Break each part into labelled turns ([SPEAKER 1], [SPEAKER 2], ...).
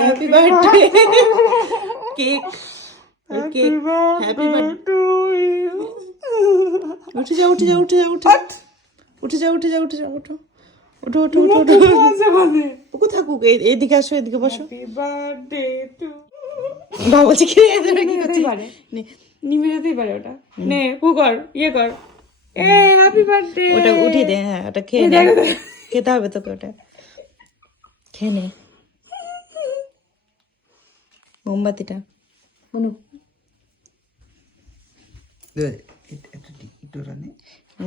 [SPEAKER 1] Happy birthday cake
[SPEAKER 2] cake happy birthday
[SPEAKER 1] উঠে যাও উঠে যাও উঠে যাও উঠে যাও। উঠে যাও উঠে যাও উঠে যাও উঠো। ওঠো ওঠো ওঠো ওঠো ওকে থাকুক? এইদিকে আসো এদিকে বসো। বাবা বলছে কি
[SPEAKER 2] এদের কি করছিস নে, নিমে যেতেই পারে ওটা। নে। হু কর ইয়ে কর। এ হ্যাপি বার্থডে
[SPEAKER 1] ওটা উঠিয়ে দে হ্যাঁ ওটা খেয়ে নে খেতে হবে তোকে ওটা। খেয়ে নে। মোমবাতিটা। অনু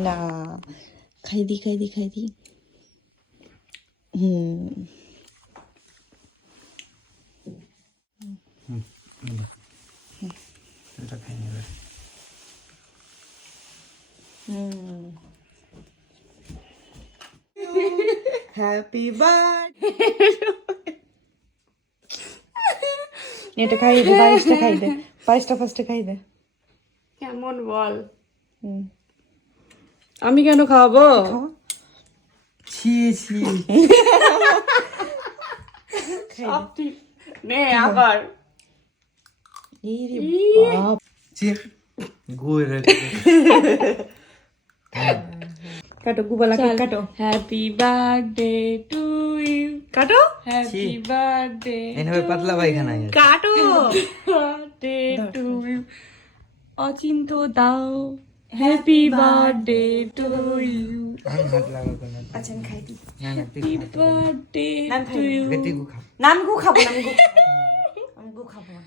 [SPEAKER 1] না খাই দি খাই দি। খাই দি হুম।
[SPEAKER 2] হ্যাপি বার্থডে
[SPEAKER 1] এটা খাই দে পায়েসটা খাই দে। পায়েসটা ফার্স্টে খাই দে।
[SPEAKER 2] কেমন বল?
[SPEAKER 1] আমি কেন খাওয়াবো?
[SPEAKER 3] ছি ছি।
[SPEAKER 2] নে আবার।
[SPEAKER 3] গোরে
[SPEAKER 1] কাটো গুবালা কাটো।
[SPEAKER 2] হ্যাপি বার্থডে টু ইউ কাটো? হ্যাপি বার্থডে
[SPEAKER 3] পাতলা পায়খানা
[SPEAKER 1] কাটো।
[SPEAKER 2] বার্থডে টু অচিন্ত দাও। হ্যাপি বার্থডে টু ইউ
[SPEAKER 3] আমি হাত লাগাবো না। আচ্ছা আমি খাই দিই না না তুই
[SPEAKER 2] হ্যাপি বার্থডে টু ইউ
[SPEAKER 3] তুই গু খা
[SPEAKER 1] না আমি গু খাব না। আমি গু আমি গু খাব না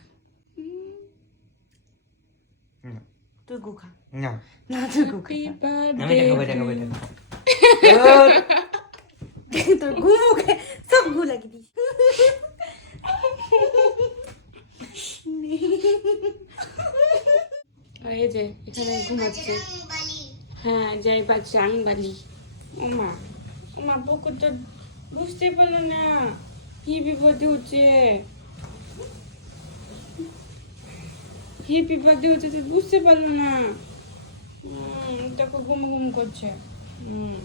[SPEAKER 1] না, তুই গু খা। না। না তুই গু খা।
[SPEAKER 3] আমি এটা খাব এটা খাব এটা
[SPEAKER 2] এই যে, এখানে ঘুমাচ্ছে। হ্যাঁ যাই বা চাং বালি। ওমা ওমা পুকুর তো বুঝতেই পারল না। কি বিপদে হচ্ছে? কি বিপদে হচ্ছে তো বুঝতে পারল না। দেখো, ঘুম ঘুম করছে। হুম।